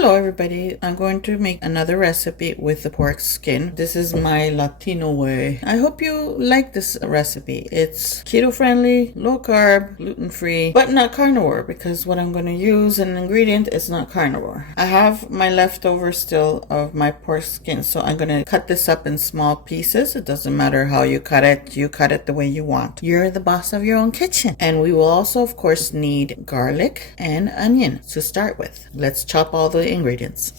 Hello everybody, I'm going to make another recipe with the pork skin. This is my Latino way. I hope you like this recipe. It's keto friendly, low carb, gluten free, but not carnivore because what I'm going to use an ingredient is not carnivore. I have my leftover still of my pork skin, so I'm going to cut this up in small pieces. It doesn't matter how you cut it the way you want. You're the boss of your own kitchen. And we will also of course need garlic and onion to start with. Let's chop all the ingredients.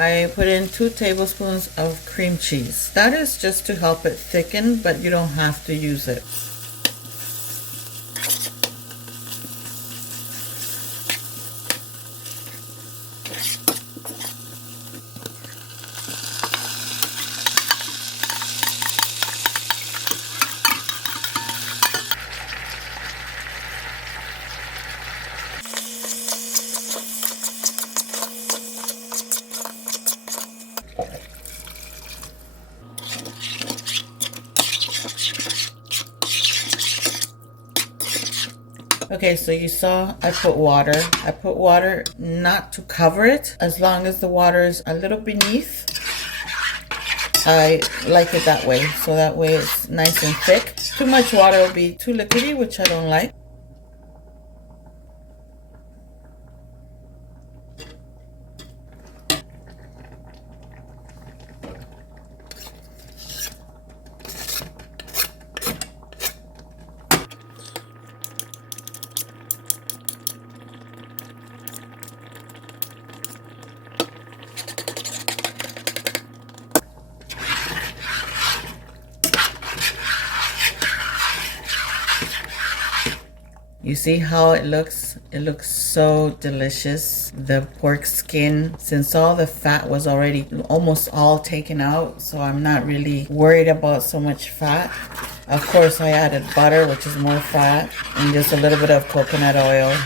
I put in 2 tablespoons of cream cheese. That is just to help it thicken, but you don't have to use it. Okay, so you saw I put water. I put water not to cover it. As long as the water is a little beneath, I like it that way. So that way it's nice and thick. Too much water will be too liquidy, which I don't like. You see how it looks? It looks so delicious. The pork skin, since all the fat was already almost all taken out, so I'm not really worried about so much fat. Of course, I added butter, which is more fat, and just a little bit of coconut oil.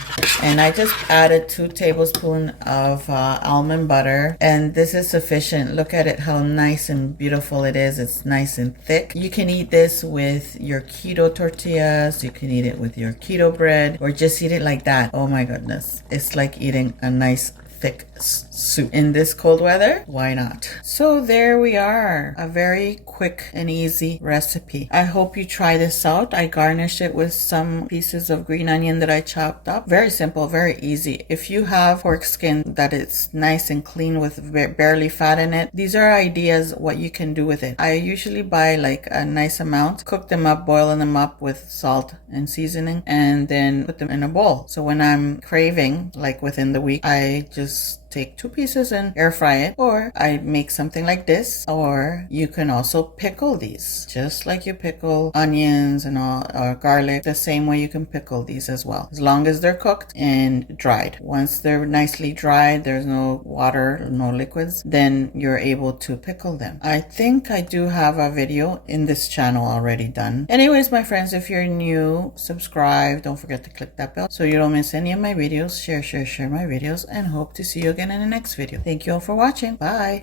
And I just added 2 tablespoons of almond butter, and this is sufficient. Look at it, how nice and beautiful it is. It's nice and thick. You can eat this with your keto tortillas. You can eat it with your keto bread, or just eat it like that. Oh my goodness. It's like eating a nice thick soup in this cold weather. Why not? So there we are, a very quick and easy recipe. I hope you try this out. I garnish it with some pieces of green onion that I chopped up. Very simple, very easy. If you have pork skin that is nice and clean with barely fat in it, these are ideas what you can do with it. I usually buy like a nice amount, cook them up, boiling them up with salt and seasoning, and then put them in a bowl. So when I'm craving, like within the week, I just take 2 pieces and air fry it, or I make something like this. Or you can also pickle these just like you pickle onions and all, or garlic. The same way you can pickle these as well, as long as they're cooked and dried. Once they're nicely dried, there's no water, no liquids, then you're able to pickle them. I think I do have a video in this channel already done. Anyways, my friends, if you're new, subscribe. Don't forget to click that bell so you don't miss any of my videos. Share my videos, and hope to see you again in the next video. Thank you all for watching. Bye.